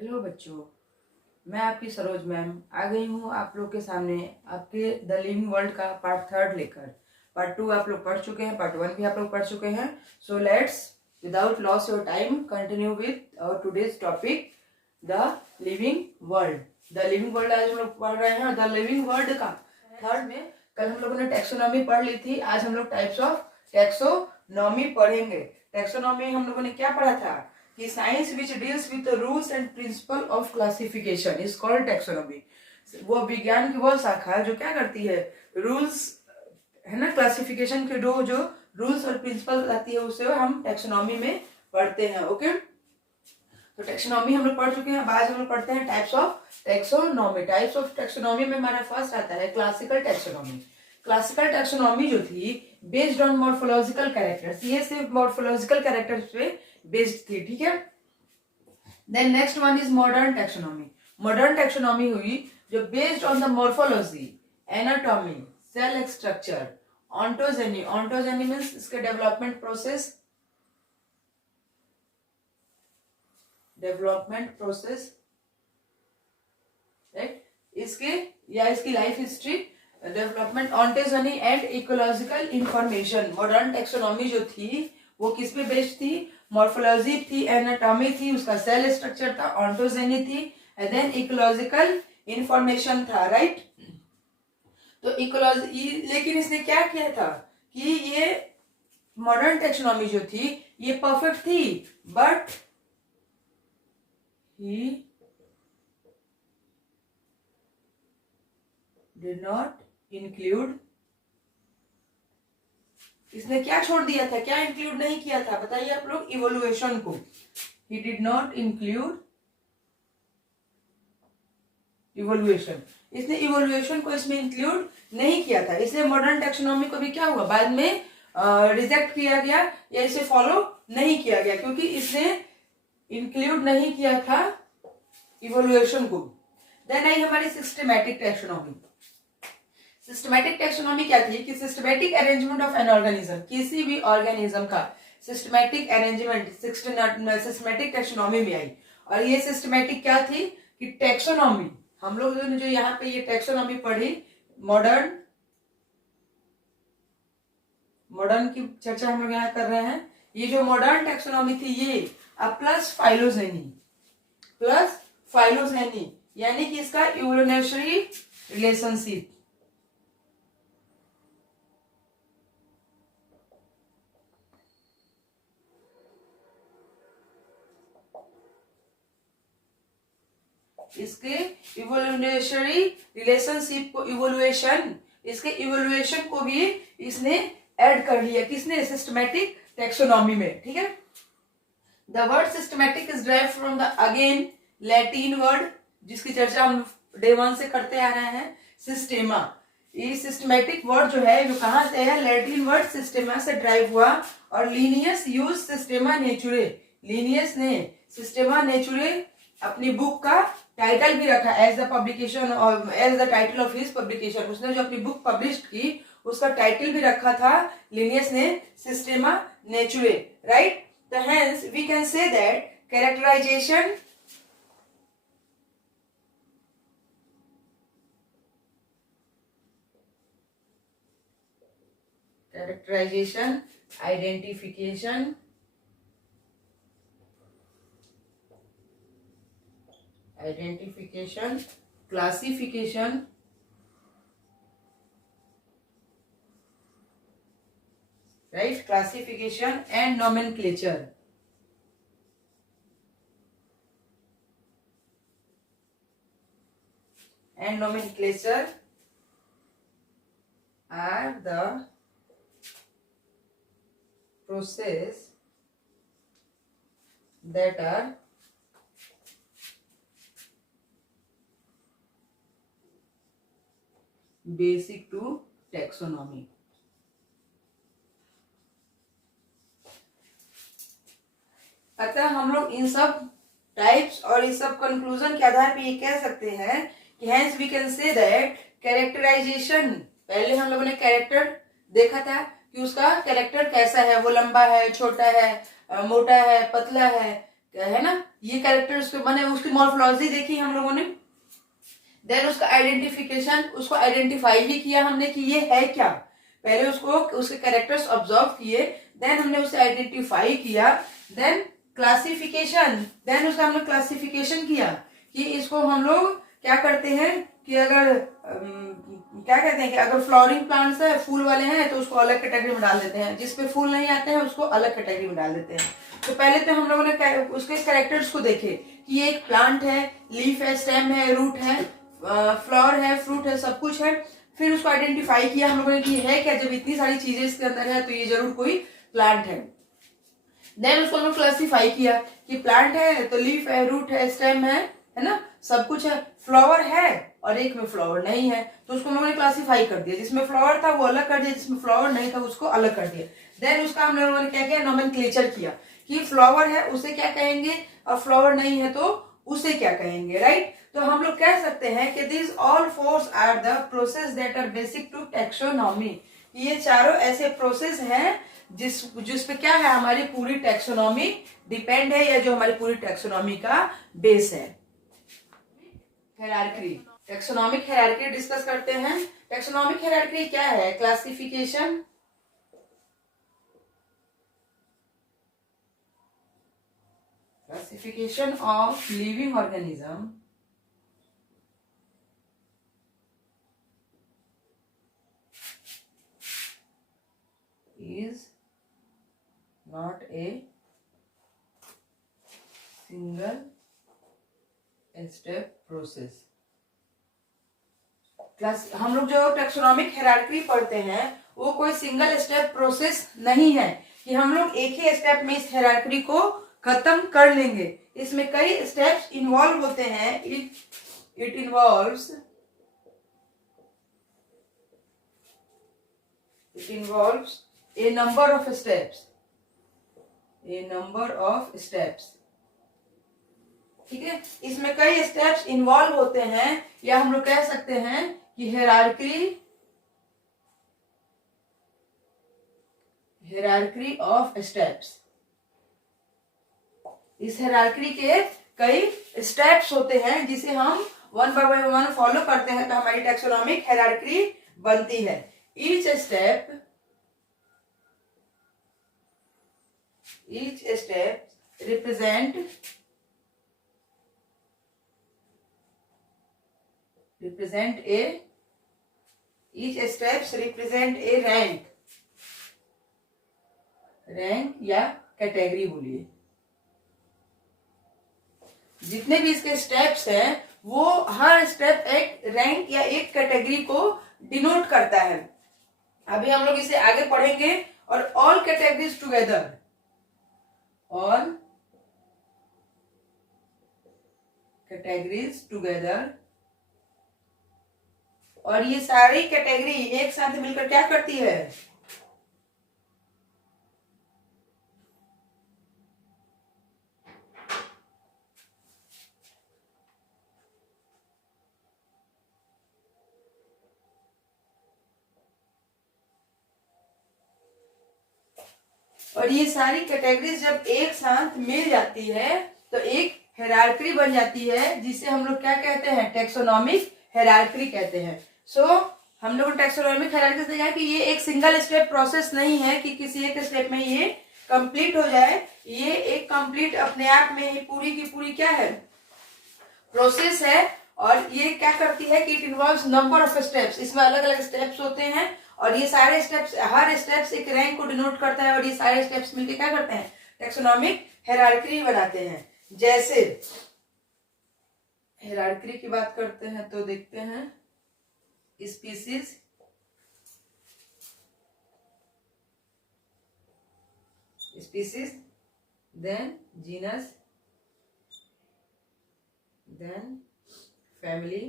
Hello बच्चों, मैं आपकी सरोज मैम आ गई हूँ आप लोग के सामने आपके द लिविंग वर्ल्ड का पार्ट 3 लेकर। पार्ट 2 आप लोग पढ़ चुके हैं, पार्ट 1 भी आप लोग पढ़ चुके हैं। So let's without loss your time continue with our today's topic the living world. The living world आज हम लोग पढ़ रहे हैं। द लिविंग वर्ल्ड का थर्ड में कल हम लोगों ने टैक्सोनॉमी पढ़ ली थी। आज हम लोग टाइप्स ऑफ टैक्सोनॉमी पढ़ेंगे। टैक्सोनॉमी हम लोगों ने क्या पढ़ा था कि science which deals with rules and principle of classification is called taxonomy. वो विज्ञान की वो शाखा जो क्या करती है, रूल्स है ना, क्लासिफिकेशन के जो रूल्स और प्रिंसिपल आती है उसे हम टैक्सोनॉमी में पढ़ते हैं। ओके, तो टैक्सोनॉमी हम लोग पढ़ चुके हैं। अब आज हम लोग पढ़ते हैं types of taxonomy. Types of taxonomy में हमारा फर्स्ट आता है क्लासिकल टैक्सोनॉमी। क्लासिकल टैक्सोनॉमी जो थी बेस्ड ऑन मॉर्फोलॉजिकल कैरेक्टर्स, ये सिर्फ मॉर्फोलॉजिकल कैरेक्टर्स पे बेस्ड थी, ठीक है। Then next one is modern taxonomy. Modern taxonomy हुई जो based on the morphology, anatomy, cell structure, ontogeny. Ontogeny means इसके डेवलपमेंट प्रोसेस, राइट, इसके या इसकी life history, development, ontogeny and ecological information. Modern taxonomy जो थी वो किस पे बेस्ड थी? मॉर्फोलॉजी थी, एनाटॉमी थी, उसका सेल स्ट्रक्चर था, ऑन्टोजेनी थी, एंड देन इकोलॉजिकल इंफॉर्मेशन था, राइट। तो इकोलॉजी, लेकिन इसने क्या किया था कि ये मॉडर्न टैक्सोनॉमी जो थी ये परफेक्ट थी, but he did not include, इसने क्या छोड़ दिया था, क्या इंक्लूड नहीं किया था, बताइए आप लोग, इवोल्यूएशन को। ही डिड नॉट इंक्लूड इवोल्यूएशन, इसने इवोल्यूएशन को इसमें इंक्लूड नहीं किया था। इसलिए मॉडर्न टैक्सोनॉमी को भी क्या हुआ, बाद में रिजेक्ट किया गया या इसे फॉलो नहीं किया गया, क्योंकि इसने इंक्लूड नहीं किया था इवोल्यूएशन को। देन आई हमारी सिस्टमैटिक टैक्सोनॉमी। सिस्टमैटिक टैक्सोनॉमी क्या थी कि systematic arrangement of an organism, किसी भी ऑर्गेनिज्म का सिस्टमैटिक अरेंजमेंट सिस्टमैटिक टैक्सोनॉमी में आई। और ये सिस्टमैटिक क्या थी कि टैक्सोनॉमी, हम लोग जो यहाँ पे ये टैक्सोनॉमी पढ़ी, मॉडर्न की चर्चा हम लोग यहाँ कर रहे हैं। ये जो मॉडर्न टैक्सोनॉमी थी ये प्लस फाइलोजेनी, यानी कि इसका इवोल्यूशनरी रिलेशनशिप, इसके इवोल्यूशनरी रिलेशनशिप को, इसके इवोल्यूशन को भी इसने ऐड कर लिया, किसने? सिस्टमैटिक टैक्सोनॉमी में, ठीक है। The word systematic is derived from the again Latin word, जिसकी चर्चा हम डे 1 से करते आ रहे हैं, सिस्टेमा। ये सिस्टमैटिक वर्ड जो है, जो कहां से है? लैटिन वर्ड सिस्टेमा से ड्राइव हुआ। और Linnaeus use Systema Naturae, Linnaeus ने सिस्टेमा नेचुरे अपनी बुक का टाइटल भी रखा एज द पब्लिकेशन, और as the title of his publication. उसने जो अपनी बुक पब्लिश की उसका टाइटल भी रखा था लिनियस ने, सिस्टेमा नेचुरे, राइट। तो hence we can say that characterization identification, classification, right, classification and nomenclature, are the process that are basic to taxonomy. अतः हम लोग इन सब टाइप्स और इस सब कंक्लूजन के आधार पे ये कह सकते हैं कि hence we can say that characterization, पहले हम लोगों ने कैरेक्टर देखा था कि उसका कैरेक्टर कैसा है, वो लंबा है, छोटा है, मोटा है, पतला है, क्या है ना, ये कैरेक्टर उसके बने, उसकी मॉर्फोलॉजी देखी हम लोगों ने। देन उसका आइडेंटिफिकेशन, उसको आइडेंटिफाई भी किया हमने कि ये है क्या। पहले उसको उसके कैरेक्टर्स ऑब्जर्व किए, देन हमने उसे आइडेंटिफाई किया, देन क्लासिफिकेशन, देन उसका हमने क्लासिफिकेशन किया कि इसको हम लोग क्या करते हैं कि अगर क्या कहते हैं कि अगर फ्लावरिंग प्लांट्स है, फूल वाले हैं, तो उसको अलग कैटेगरी में डाल देते हैं, जिसपे फूल नहीं आते हैं उसको अलग कैटेगरी में डाल देते हैं। तो पहले तो हम लोगों ने उसके कैरेक्टर्स को देखे कि ये एक प्लांट है, लीफ है, स्टेम है, रूट है, फ्लावर है, फ्रूट है, सब कुछ है। फिर उसको आइडेंटिफाई किया हम लोगों ने कि है क्या, जब इतनी सारी चीजें इसके अंदर है तो ये जरूर कोई प्लांट है। देन उसको हमने क्लासिफाई किया कि प्लांट है तो लीफ है, रूट है, स्टेम है ना, सब कुछ है। फ्लावर है और एक में फ्लावर नहीं है, तो उसको हम लोगों ने क्लासिफाई कर दिया, जिसमें फ्लावर था वो अलग कर दिया, जिसमें फ्लावर नहीं था उसको अलग कर दिया। देन उसका हम लोगों ने क्या किया, नोमेनक्लेचर किया कि फ्लावर है उसे क्या कहेंगे और फ्लावर नहीं है तो उसे क्या कहेंगे, राइट। तो हम लोग कह सकते हैं कि this all force are the process that are basic to taxonomy. ये चारों ऐसे प्रोसेस हैं जिस पे क्या है, हमारी पूरी टैक्सोनॉमी डिपेंड है, या जो हमारी पूरी टैक्सोनॉमी का बेस है। हायरार्की, टैक्सोनॉमिक हायरार्की डिस्कस करते हैं। टैक्सोनॉमिक हायरार्की क्या है, classification, classification of living organism is not a single step process। Class हम लोग जो टैक्सोनॉमिक हायरार्की पढ़ते हैं वो कोई सिंगल स्टेप प्रोसेस नहीं है कि हम लोग एक ही स्टेप में इस हायरार्की को खत्म कर लेंगे। इसमें कई स्टेप्स इन्वॉल्व होते हैं। It involves a number of steps, ठीक है। इसमें कई स्टेप्स इन्वॉल्व होते हैं, या हम लोग कह सकते हैं कि हायरार्की ऑफ स्टेप्स। इस हायरार्की के कई स्टेप्स होते हैं जिसे हम वन बाय वन फॉलो करते हैं तो हमारी टैक्सोनॉमिक हायरार्की बनती है। Each step represent a rank या कैटेगरी बोलिए। जितने भी इसके स्टेप्स हैं वो हर स्टेप एक रैंक या एक कैटेगरी को डिनोट करता है। अभी हम लोग इसे आगे पढ़ेंगे। और all categories together, all categories together, और ये सारी कैटेगरी एक साथ मिलकर क्या करती है, और ये सारी कैटेगरीज जब एक साथ मिल जाती है तो एक हायरार्की बन जाती है, जिसे हम लोग क्या कहते हैं, टैक्सोनॉमिक हायरार्की कहते हैं। सो हम लोग टैक्सोनॉमिक हायरार्की से देखा कि ये एक सिंगल स्टेप प्रोसेस नहीं है कि किसी एक स्टेप में ये कंप्लीट हो जाए। ये एक कंप्लीट अपने आप में ही पूरी की पूरी क्या है, प्रोसेस है। और ये क्या करती है कि it involves number of steps. इसमें अलग अलग स्टेप्स होते हैं और ये सारे स्टेप्स, हर स्टेप्स एक रैंक को डिनोट करता है, और ये सारे स्टेप्स मिलकर क्या करते हैं, टैक्सोनॉमिक हायरार्की बनाते हैं। जैसे हायरार्की की बात करते हैं तो देखते हैं species, then genus, then family,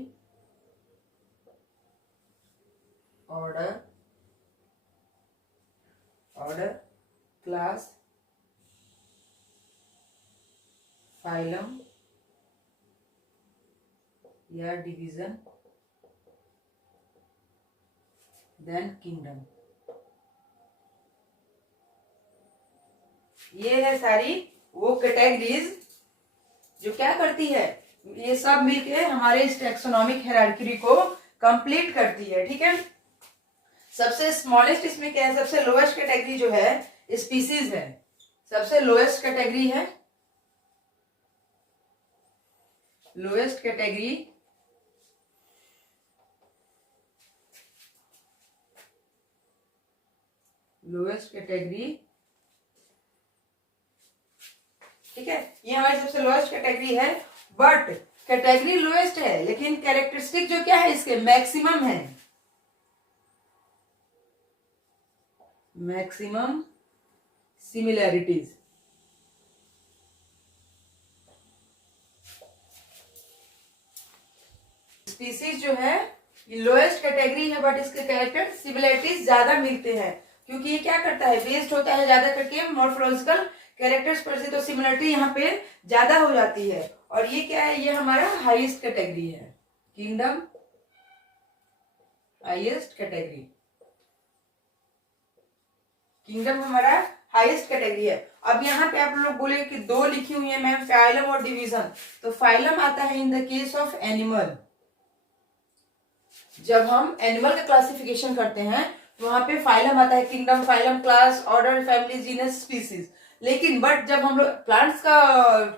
order, class, phylum या डिवीजन, देन किंगडम। ये है सारी वो कैटेगरीज जो क्या करती है, ये सब मिलके हमारे इस टैक्सोनॉमिक हायरार्की को कंप्लीट करती है। ठीक है, सबसे स्मॉलेस्ट इसमें क्या है, सबसे लोएस्ट कैटेगरी जो है स्पीसीज है, सबसे लोएस्ट कैटेगरी है, लोएस्ट कैटेगरी लोएस्ट कैटेगरी। ठीक है, ये हमारी सबसे लोएस्ट कैटेगरी है, बट कैटेगरी लोएस्ट है लेकिन कैरेक्टरिस्टिक जो क्या है इसके मैक्सिमम है, मैक्सिमम सिमिलैरिटीज। स्पीसीज जो है ये लोएस्ट कैटेगरी है बट इसके कैरेक्टर सिमिलैरिटीज ज्यादा मिलते हैं, क्योंकि ये क्या करता है, बेस्ड होता है ज्यादा करके मॉर्फोलॉजिकल कैरेक्टर्स पर से, तो सिमिलरिटी यहाँ पे ज्यादा हो जाती है। और ये क्या है, ये हमारा हाईएस्ट कैटेगरी है, किंगडम हाईएस्ट कैटेगरी, किंगडम हमारा हाईएस्ट कैटेगरी है। अब यहाँ पे आप लोग बोले कि दो लिखी हुई है मैम, फाइलम और डिवीजन, तो फाइलम आता है in the case of animal, जब हम एनिमल का क्लासिफिकेशन करते हैं तो वहां पे फाइलम आता है, kingdom, phylum, class, order, family, genus, species. लेकिन बट जब हम लोग प्लांट्स का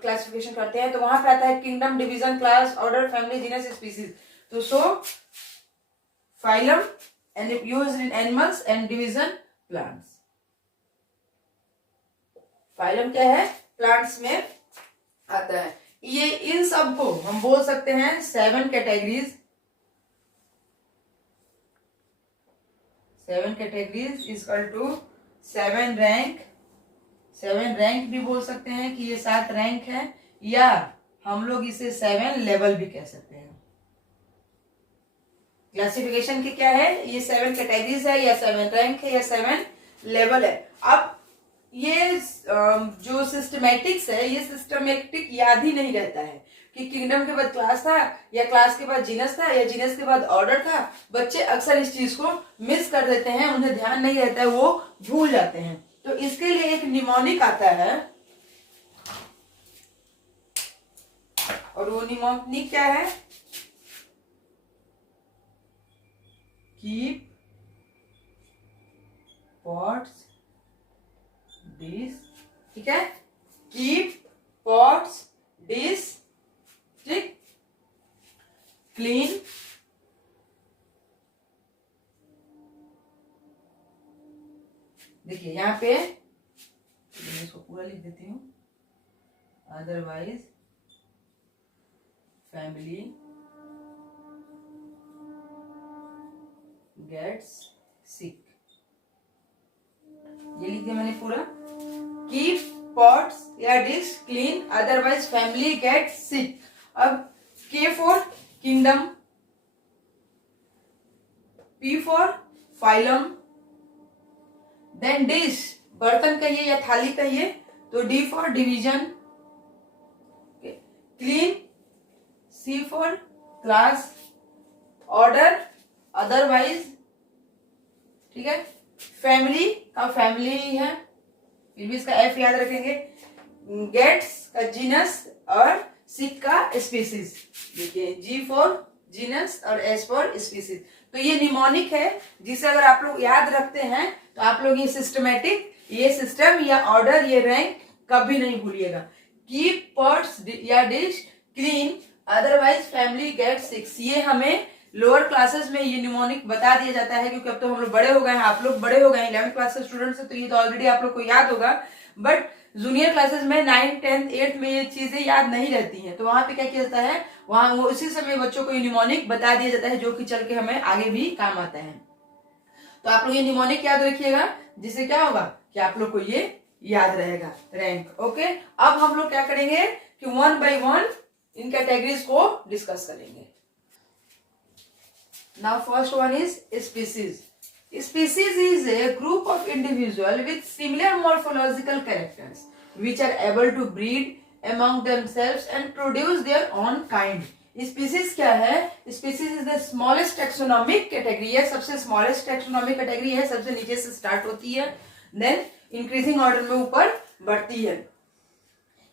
क्लासिफिकेशन करते हैं तो वहां पे आता है kingdom, division, class, order, family, genus, species. तो so phylum used in animals and division plants. Phylum क्या है, प्लांट्स में आता है। ये इन सब को हम बोल सकते हैं 7 categories, 7 categories equal to 7 rank, 7 rank भी बोल सकते हैं कि ये 7 रैंक है, या हम लोग इसे 7 लेवल भी कह सकते हैं। क्लासिफिकेशन के क्या है, ये 7 कैटेगरीज है या 7 रैंक है या 7 लेवल है। अब ये जो सिस्टमेटिक्स है, ये सिस्टमेटिक याद ही नहीं रहता है कि किंगडम के बाद क्लास था या क्लास के बाद जीनस था या जीनस के बाद ऑर्डर था। बच्चे अक्सर इस चीज को मिस कर देते हैं, उन्हें ध्यान नहीं रहता है, वो भूल जाते हैं। तो इसके लिए एक निमोनिक आता है, और वो निमोनिक क्या है, कीप पॉट्स डिश। ठीक है, कीप पॉट्स डिश, ठीक, क्लीन, देखिए यहाँ पे मैं इसको पूरा लिख देती हूँ, अदरवाइज फैमिली गेट्स सिक, ये लिख दिया मैंने पूरा। कीप पॉट्स या dish clean, otherwise family gets sick. अब K for kingdom, P for phylum, then dish बर्तन कहिए या थाली कहिए, तो D for division, clean, C for class, order, otherwise, ठीक है, फैमिली का फैमिली है, फिर भी इसका एफ याद रखेंगे, गेट्स का जीनस और सिक का स्पीसीज। देखिए जी फॉर जीनस और एस फॉर स्पीसीज। तो ये निमोनिक है, जिसे अगर आप लोग याद रखते हैं तो आप लोग ये सिस्टमेटिक, ये सिस्टम या ऑर्डर, ये रैंक कभी नहीं भूलिएगा। कीप पॉट्स या dish clean, otherwise family get six, ये हमें लोअर क्लासेस में ये निमोनिक बता दिया जाता है, क्योंकि अब तो हम लोग बड़े हो गए हैं, आप लोग बड़े हो गए हैं, 11th क्लास के स्टूडेंट्स है, तो ये तो ऑलरेडी आप लोग को याद होगा। बट जूनियर क्लासेस में 9th, 10th, 8th में ये चीजें याद नहीं रहती हैं, तो वहां पे क्या किया जाता है, वहां वो उसी समय बच्चों को ये निमोनिक बता दिया जाता है, जो कि चल के हमें आगे भी काम आता है। तो आप लोग ये निमोनिक याद रखिएगा, जिससे क्या होगा कि आप लोग को ये याद रहेगा रैंक। ओके, अब हम लोग क्या करेंगे कि 1 by 1 इन कैटेगरीज को डिस्कस करेंगे। Now first one is species. Species is a group of individuals with similar morphological characters which are able to breed among themselves and produce their own kind. Species क्या है? Species is the smallest taxonomic category. यह सबसे smallest taxonomic category है, सबसे नीचे से start होती है, then increasing order में ऊपर बढ़ती है।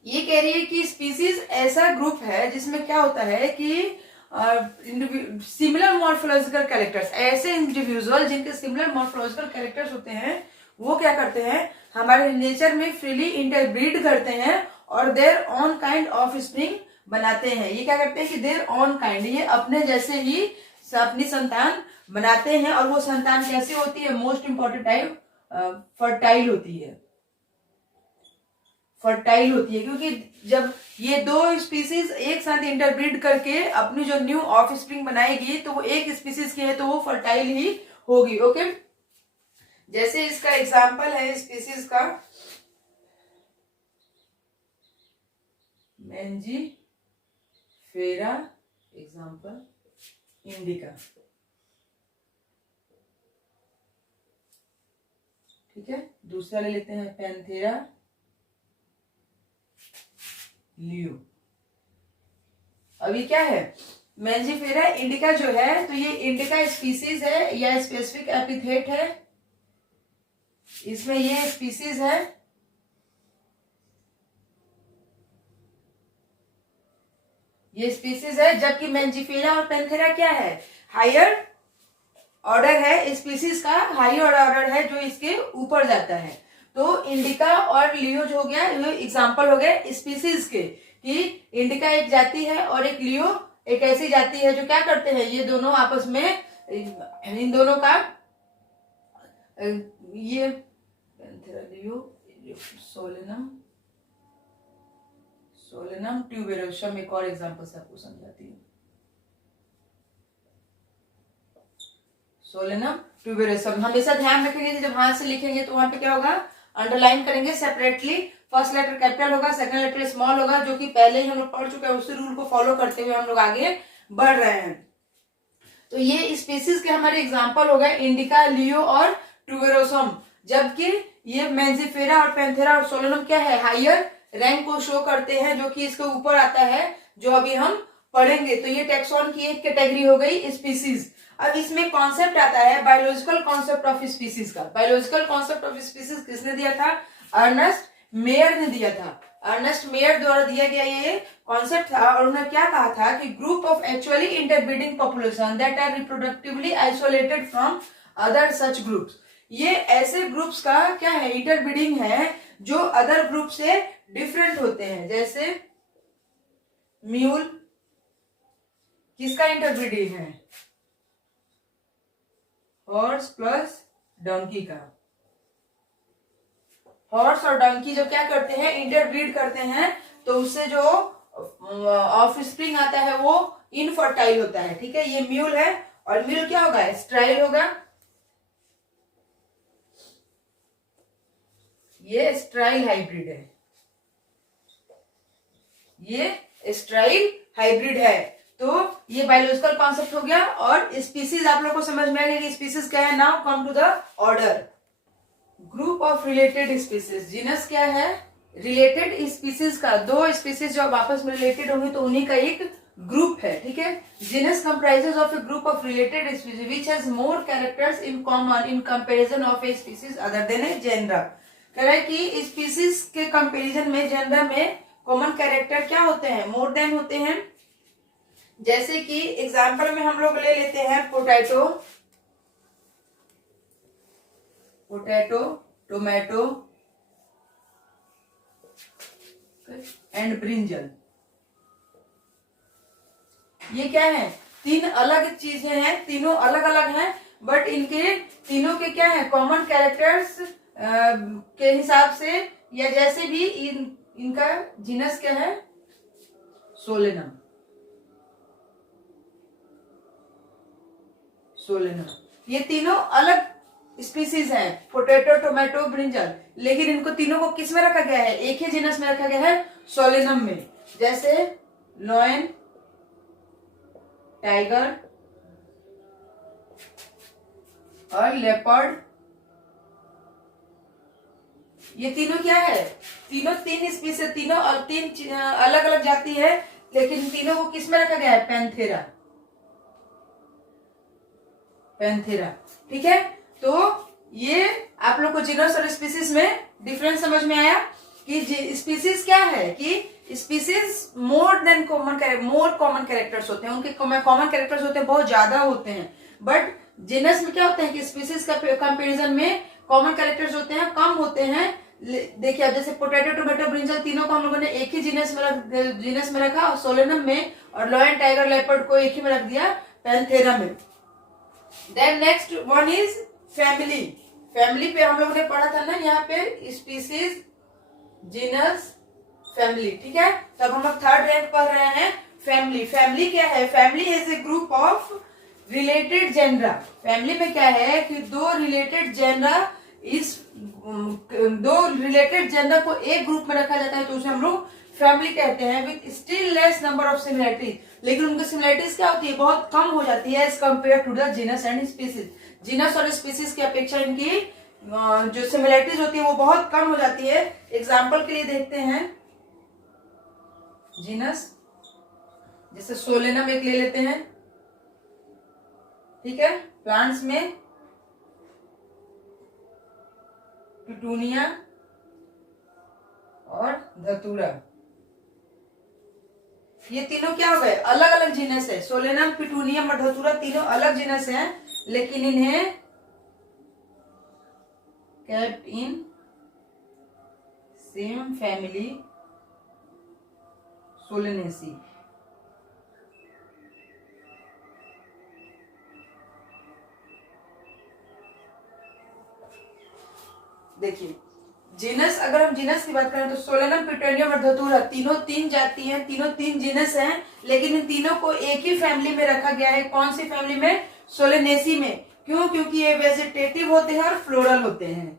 ये कह रही है कि स्पीसीज ऐसा ग्रुप है जिसमें क्या होता है कि सिमिलर मॉर्फोलॉजिकल कैरेक्टर्स, ऐसे इंडिविजुअल जिनके सिमिलर मॉर्फोलॉजिकल कैरेक्टर्स होते हैं, वो क्या करते हैं, हमारे नेचर में फ्रीली इंटरब्रीड करते हैं और their own kind of spring बनाते हैं। ये क्या करते हैं कि देयर ऑन काइंड, ये अपने जैसे ही अपनी संतान बनाते हैं, और वो संतान कैसी होती है, मोस्ट इंपॉर्टेंट टाइप फर्टाइल होती है। फर्टाइल होती है क्योंकि जब ये दो स्पीसीज एक साथ इंटरब्रीड करके अपनी जो न्यू ऑफ स्प्रिंग बनाएगी तो वो एक स्पीसीज की है तो वो फर्टाइल ही होगी। ओके, जैसे इसका एग्जांपल है स्पीसीज का मैंजीफेरा, एग्जांपल इंडिका। ठीक है, दूसरा ले लेते हैं पैंथेरा लियो। अभी क्या है, मैंजीफेरा इंडिका जो है, तो ये इंडिका स्पीसीज है या स्पेसिफिक एपिथेट है, इसमें ये स्पीसीज है। ये स्पीसीज है, जबकि मैंजीफेरा और पैंथेरा क्या है, हायर ऑर्डर है, स्पीसीज का हायर ऑर्डर है जो इसके ऊपर जाता है। तो इंडिका और लियो जो हो गया, ये एग्जांपल हो गए स्पीसीज के, कि इंडिका एक जाति है और एक लियो एक ऐसी जाति है जो क्या करते हैं, ये दोनों आपस में, इन दोनों का ये लियो सोलेनम ट्यूबेरोसम, एक और एग्जांपल से आपको समझाती हूँ। सोलेनम ट्यूबेरोसम, हमेशा ध्यान रखेंगे जब हाथ से लिखेंगे तो वहां पे क्या होगा, अंडरलाइन करेंगे सेपरेटली। फर्स्ट लेटर कैपिटल होगा, सेकंड लेटर स्मॉल होगा, जो कि पहले ही हम लोग पढ़ चुके हैं, उसी रूल को फॉलो करते हुए हम लोग आगे बढ़ रहे हैं। तो ये स्पीसीज के हमारे एग्जांपल हो गए इंडिका, लियो और ट्यूबेरोसम, जबकि ये मैंजीफेरा और पैंथेरा और सोलेनम क्या है, हायर रैंक को शो करते हैं, जो कि इसके ऊपर आता है, जो अभी हम पढ़ेंगे। तो ये टैक्सॉन की एक कैटेगरी हो गई स्पीसीज। अब इसमें कॉन्सेप्ट आता है बायोलॉजिकल कॉन्सेप्ट ऑफ स्पीसीज का। बायोलॉजिकल कॉन्सेप्ट ऑफ स्पीसीज किसने दिया था, अर्नेस्ट मेयर ने दिया था। अर्नेस्ट मेयर द्वारा दिया गया ये कॉन्सेप्ट था, और उन्होंने क्या कहा था कि group of actually interbreeding population that are reproductively isolated from other such groups. ये ऐसे ग्रुप्स का क्या है, इंटरब्रीडिंग है जो अदर ग्रुप से डिफरेंट होते हैं। जैसे म्यूल किसका इंटरब्रीडिंग है, हॉर्स प्लस डंकी का। हॉर्स और डंकी जो क्या करते हैं, इंटरब्रीड करते हैं, तो उससे जो ऑफ स्प्रिंग आता है वो इनफर्टाइल होता है। ठीक है, ये म्यूल है, और म्यूल क्या होगा, स्ट्राइल होगा। ये स्ट्राइल हाइब्रिड है, ये स्ट्राइल हाइब्रिड है। तो ये बायोलॉजिकल कॉन्सेप्ट हो गया, और स्पीसीज आप लोग को समझ में आ गया कि स्पीसीज क्या है। Now come to the order, group of related species. Genus क्या है, रिलेटेड स्पीसीज का, दो स्पीसीज जो आपस में रिलेटेड होंगी तो उन्हीं का एक ग्रुप है। ठीक है, genus comprises of a group of related species which has more characters in common in comparison of a species other than a genera. कह रहा है कि स्पीसीज के कंपैरिजन में जेनरा में कॉमन कैरेक्टर क्या होते हैं, मोर देन होते हैं। जैसे कि एग्जाम्पल में हम लोग ले लेते हैं potato, potato, tomato and brinjal. ये क्या है, तीन अलग चीजें हैं, तीनों अलग अलग हैं, बट इनके तीनों के क्या है, कॉमन कैरेक्टर्स के हिसाब से, या जैसे भी इनका जीनस क्या है, सोलेनम। सोलेनम, ये तीनों अलग स्पीसीज हैं, पोटैटो, टोमेटो, ब्रिंजल, लेकिन इनको तीनों को किस में रखा गया है, एक ही जीनस में रखा गया है, सोलेनम में। जैसे लॉयन, टाइगर और लेपर्ड, ये तीनों क्या है, तीनों तीन स्पीसीज, तीनों और तीन अलग अलग जाति है, लेकिन तीनों को किस में रखा गया है, पैंथेरा, पैंथेरा। ठीक है, तो ये आप लोग को जीनस और स्पीसीज में डिफरेंस समझ में आया कि स्पीसीज क्या है कि स्पीसीज मोर कॉमन कैरेक्टर्स होते हैं, उनके कॉमन कैरेक्टर्स होते हैं, बहुत ज्यादा होते हैं। बट जीनस में क्या होता है कि स्पीसीज का कंपेरिजन में कॉमन कैरेक्टर्स होते हैं, कम होते हैं। देखिए अब जैसे पोटैटो, टोमेटो, ब्रिंजल, तीनों को हम लोगों ने एक ही जीनस में रखा, और सोलेनम में, और लॉयन, टाइगर, लेपर्ड को एक ही में रख दिया पैंथेरा में। Then next one is family. Family पे हम लोगों ने पढ़ा था ना यहाँ पे स्पीसीज, जीनस, फैमिली, ठीक है। तो अब हम लोग थर्ड रैंक पढ़ रहे हैं फैमिली। फैमिली क्या है? Family is a group of related genera. Family में क्या है कि दो रिलेटेड जेंडर को एक ग्रुप में रखा जाता है, तो उसे हम लोग फैमिली कहते हैं, with still less number of similarities. लेकिन उनकी सिमिलरिटीज क्या होती है? बहुत कम हो जाती है as compare to the genus and species. Genus और स्पीसीज की अपेक्षा इनकी जो सिमिलरिटीज होती है वो बहुत कम हो जाती है। एग्जाम्पल के लिए देखते हैं जीनस, जैसे सोलेनम एक ले लेते हैं, ठीक है। प्लांट्स में पिटूनिया और धतूरा, ये तीनों क्या हो गए? अलग अलग जीनस है। सोलेनम, पिटूनियम और धतूरा तीनों अलग जीनस हैं, लेकिन इन्हें kept in same family Solanaceae। देखिए जीनस, अगर हम जीनस की बात करें तो सोलेनम, पिटूनियम और धतूरा तीनों तीन जाति हैं, तीनों तीन जीनस हैं, लेकिन इन तीनों को एक ही फैमिली में रखा गया है। कौन सी फैमिली में? सोलेनेसी में। क्यों? क्योंकि ये वेजिटेटिव होते हैं और फ्लोरल होते हैं।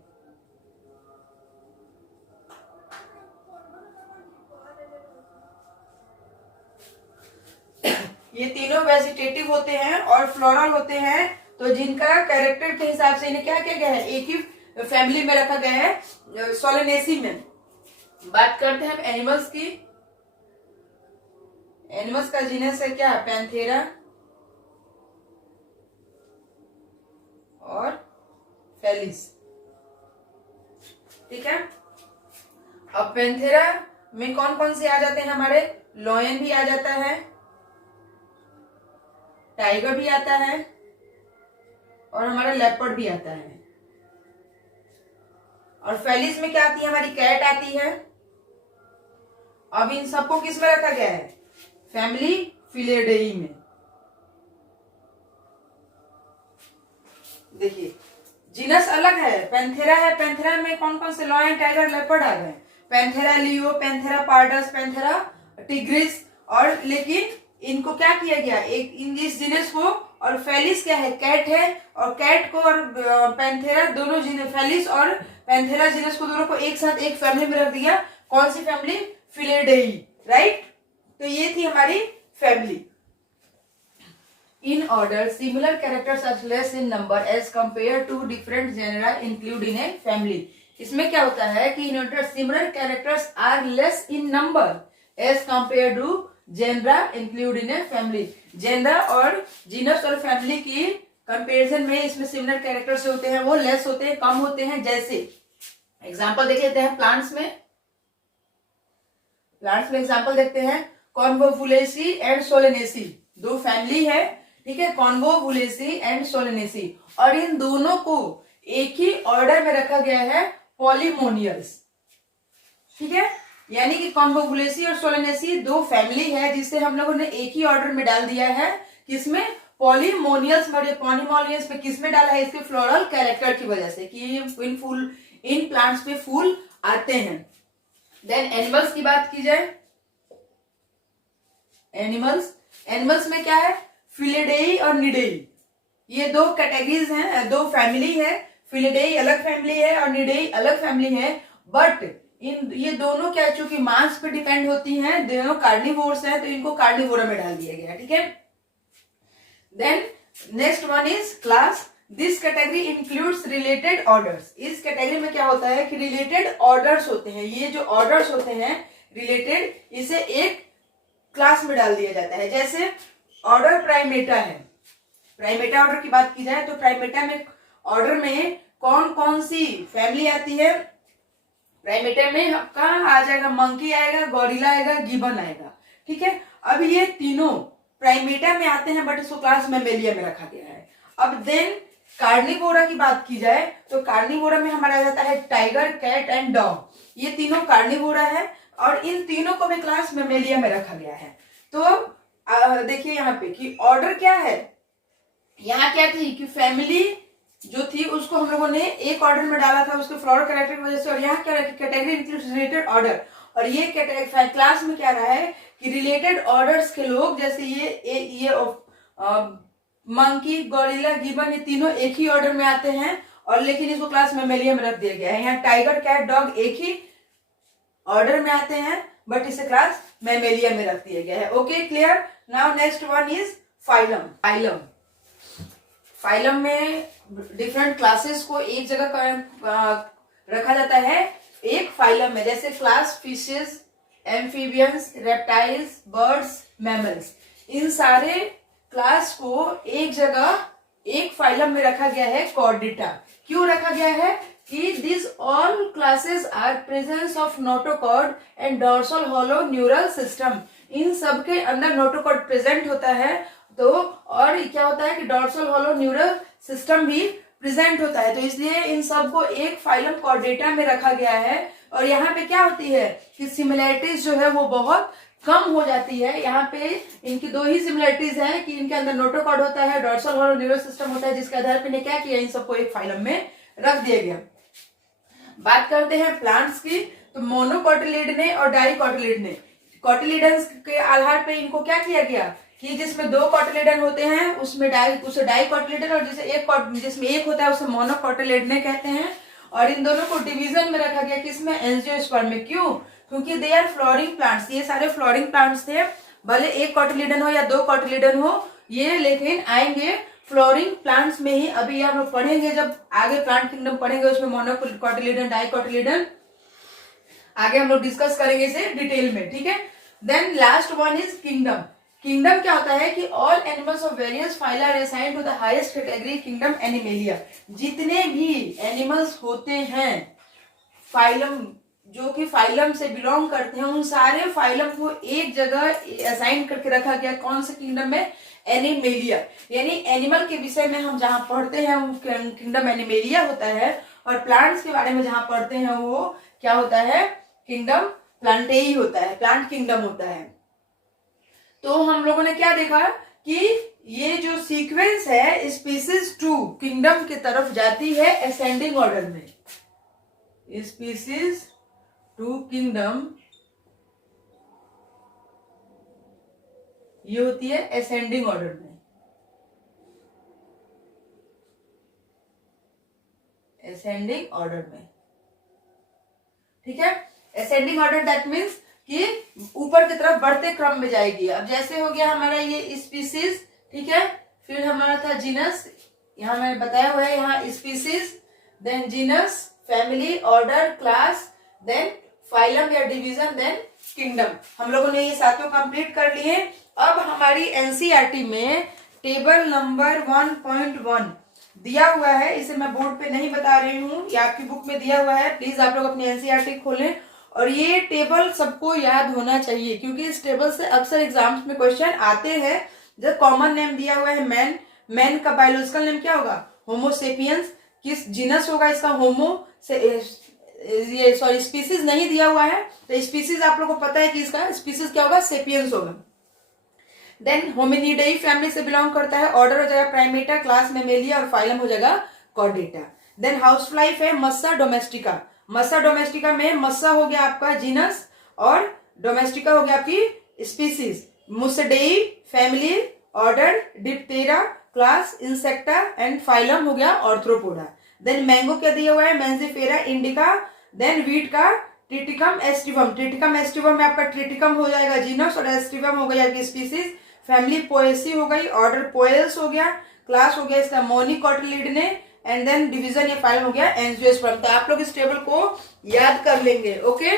ये तीनों वेजिटेटिव होते हैं और फ्लोरल होते हैं, तो जिनका कैरेक्टर के हिसाब से इन्हें क्या किया गया है? एक ही फैमिली में रखा गया है, सोलेनेसी में। बात करते हैं एनिमल्स की। एनिमल्स का जीनस है क्या? पैंथेरा और फेलिस, ठीक है। अब पैंथेरा में कौन कौन से आ जाते हैं हमारे? लॉयन भी आ जाता है, टाइगर भी आता है, और हमारा लेपर्ड भी आता है। और फेलिस में क्या आती है? हमारी कैट आती है। अब इन सबको किस में रखा गया है? फैमिली फिलिडेई में। देखिए जीनस अलग है, पैंथेरा है। पैंथेरा में कौन कौन से? लॉयन, टाइगर, लेपर्ड आ गए। Panthera leo, Panthera pardus, Panthera tigris. और लेकिन इनको क्या किया गया? एक इस जीनस को, और फेलिस क्या है? कैट है। और कैट को और पैंथेरा दोनों जीनस, फेलिस और पैंथेरा जीनस को, दोनों को एक साथ एक फैमिली में रख दिया। कौन सी फैमिली? फिलिडेई, राइट। तो ये थी हमारी family. In order similar characters are less in number as compare to different genera include in a family. इसमें क्या होता है कि in order similar characters are less in number as compare to genera include in a family. Genera और genus और family की comparison में इसमें सिमिलर कैरेक्टर्स होते हैं वो लेस होते हैं, कम होते हैं। जैसे एग्जांपल देख लेते हैं प्लांट्स में। प्लांट्स में एग्जांपल देखते हैं, कॉन्वोवुलेसी एंड सोलेनेसी, दो फैमिली है, ठीक है, कॉन्वोवुलेसी एंड सोलेनेसी, और इन दोनों को एक ही ऑर्डर में रखा गया है, पॉलीमोनियल्स, ठीक है। यानी कि कॉन्वोवुलेसी और सोलेनेसी दो फैमिली है जिसे हम लोगों ने एक ही ऑर्डर में डाल दिया है, किसमें? पॉलीमोनियल्स। पॉलीमोनियल्स पे किसमें डाला है? इसके फ्लोरल कैरेक्टर की वजह से कि इन प्लांट्स पे फूल आते हैं। देन एनिमल्स की बात की जाए, एनिमल्स में क्या है? फिलिडेई और निडेई, ये दो कैटेगरीज हैं, दो फैमिली है। फिलिडेई अलग फैमिली है और निडेई अलग फैमिली है। बट ये दोनों क्या, चूंकि मांस पे डिपेंड होती हैं, दोनों कार्निवोर्स हैं, तो इनको कार्निवोरा में डाल दिया गया, ठीक है। Then next one is class. This category includes related orders. इस कैटेगरी में क्या होता है कि रिलेटेड ऑर्डर्स होते हैं। ये जो ऑर्डर्स होते हैं रिलेटेड, इसे एक क्लास में डाल दिया जाता है। जैसे ऑर्डर प्राइमेटा है। प्राइमेटा ऑर्डर की बात की जाए तो प्राइमेटा में ऑर्डर में कौन कौन सी फैमिली आती है? प्राइमेटा में कहाँ आ जाएगा, मंकी आएगा, गॉरिला आएगा, गिबन आएगा, ठीक है। अब ये तीनों प्राइमेटा में आते हैं, बट इसको क्लास मैमेलिया में रखा गया है। अब देन कार्निवोरा की बात की जाए तो कार्निवोरा में हमारा आ जाता है टाइगर, कैट एंड डॉग, ये तीनों कार्निवोरा है और इन तीनों को भी क्लास मैमेलिया में रखा गया है। तो देखिए यहाँ पे कि ऑर्डर क्या है, यहाँ क्या थी कि फैमिली जो थी उसको हम लोगों ने एक ऑर्डर में डाला था उसके फ्लोरल कैरेक्टर की वजह से, और यहाँ क्या रखा, कैटेगरी इंक्लूड्स रिलेटेड ऑर्डर, और ये क्लास में क्या रहा है कि रिलेटेड ऑर्डर्स के लोग, जैसे ये मंकी, गॉरिला, गिबन, ये तीनों एक ही ऑर्डर में आते हैं, और लेकिन इसको क्लास मैमेलिया में रख दिया गया है। यहाँ टाइगर, कैट, डॉग एक ही ऑर्डर में आते हैं, बट इसे क्लास मैमेलिया में रख दिया गया है। Okay, clear. Now next one is phylum. Phylum में डिफरेंट क्लासेस को एक जगह रखा जाता है एक फाइलम में, जैसे class fishes, amphibians, reptiles, birds, mammals, इन सारे क्लास को एक जगह एक फाइलम में रखा गया है कॉर्डेटा। क्यों रखा गया है कि this all classes are presence of notochord and dorsal hollow neural system, इन सब के अंदर नोटोकॉर्ड प्रेजेंट होता है, तो और क्या होता है कि डोर्सल हॉलो न्यूरल सिस्टम भी प्रेजेंट होता है, तो इसलिए इन सब को एक फाइलम कॉर्डेटा में रखा गया है। और यहाँ पे क्या होती है कि सिमिलैरिटीज जो है वो बहुत कम हो जाती है। यहाँ पे इनकी दो ही सिमिलैरिटीज हैं कि इनके अंदर नोटोकॉर्ड होता है, डोर्सल हॉलो न्यूरल सिस्टम होता है, जिसके आधार पर क्या किया, इन सबको एक फाइलम में रख दिया गया। बात करते हैं प्लांट्स की, तो मोनोकोटिलिडने और डाइकोटिलिडने, कोटिलिडन्स के आधार पे इनको क्या किया गया कि जिसमें दो कोटिलिडन होते हैं उसे डाइकोटिलिडन, और जिसमें एक होता है उसे मोनोकोटिलिडने कहते हैं। और इन दोनों को डिवीजन में रखा गया किसमें, एंजियोस्पर्म में। क्यों, क्योंकि दे आर फ्लोरिंग प्लांट्स, ये सारे फ्लोरिंग प्लांट्स थे, भले एक कोटिलिडन हो या दो कोटिलिडन हो ये, लेकिन आएंगे फ्लोरिंग प्लांट्स में ही। अभी हम लोग पढ़ेंगे जब आगे प्लांट किंगडम पढ़ेंगे उसमें मोनोकोटिलिडन, डाइकोटिलिडन आगे हम लोग डिस्कस करेंगे इसे डिटेल में, ठीक है। Then last one is kingdom. Kingdom क्या होता है कि all animals of various phyla are assigned to the highest category kingdom animalia, जितने भी एनिमल्स होते हैं फाइलम जो कि फाइलम से बिलोंग करते हैं, उन सारे फाइलम को एक जगह असाइन करके रखा गया। कौन से किंगडम में, एनिमेलिया, यानी एनिमल के विषय में हम जहां पढ़ते हैं वो किंगडम एनिमेलिया होता है, और प्लांट्स के बारे में जहां पढ़ते हैं वो क्या होता है, किंगडम प्लांटेई होता है, प्लांट किंगडम होता है। तो हम लोगों ने क्या देखा कि ये जो सीक्वेंस है स्पीसीज टू किंगडम की तरफ जाती है असेंडिंग ऑर्डर में, स्पीसीज टू किंगडम ये होती है असेंडिंग ऑर्डर में, असेंडिंग ऑर्डर में, ठीक है। असेंडिंग ऑर्डर दैट मीन्स कि ऊपर की तरफ बढ़ते क्रम में जाएगी। अब जैसे हो गया हमारा ये स्पीसीज, ठीक है, फिर हमारा था जीनस, यहाँ मैंने बताया हुआ है, यहाँ species, then genus, family, order, class, then phylum या डिवीजन, देन किंगडम। हम लोगों ने ये सातों कंप्लीट कर लिए। अब हमारी एनसीईआरटी में टेबल नंबर 1.1 दिया हुआ है, इसे मैं बोर्ड पे नहीं बता रही हूँ, ये आपकी बुक में दिया हुआ है, प्लीज आप लोग अपनी एनसीईआरटी खोलें। और ये टेबल सबको याद होना चाहिए क्योंकि इस टेबल से अक्सर एग्जाम्स में क्वेश्चन आते हैं। जब कॉमन नेम दिया हुआ है मैन, मैन का बायोलॉजिकल नेम क्या होगा, होमोसेपियंस, किस जीनस होगा इसका, होमो से ये सॉरी स्पीसीज नहीं दिया हुआ है, तो स्पीसीज आप लोग को पता है कि इसका स्पीसीज क्या होगा, सेपियंस होगा। देन होमिनिडेई फैमिली से बिलोंग करता है, ऑर्डर हो जाएगा प्राइमेटा, क्लास मैमेलिया, और फाइलम हो जाएगा कॉर्डेटा। देन हाउस लाइफ है मस्सा डोमेस्टिका, मस्सा डोमेस्टिका में मस्सा हो गया आपका जीनस और डोमेस्टिका हो गया आपकी species. Muscidae family, order Diptera, class Insecta, and phylum हो गया ऑर्थ्रोपोडा। देन मैंगो क्या दिया हुआ है, मेंजिफेरा इंडिका। देन वीट का ट्रिटिकम एस्टिवम, ट्रिटिकम एस्टिवम में आपका ट्रिटिकम हो जाएगा जीनस और एस्टिवम हो गया आपकी स्पीसीज। फैमिली पोएसी हो गई, ऑर्डर पोएल्स हो गया, क्लास हो गया इसका मोनिकोटिलिडने, एंड देन डिवीजन या फाइलम हो गया एंजियोस्पर्म। तो आप लोग इस टेबल को याद कर लेंगे, ओके।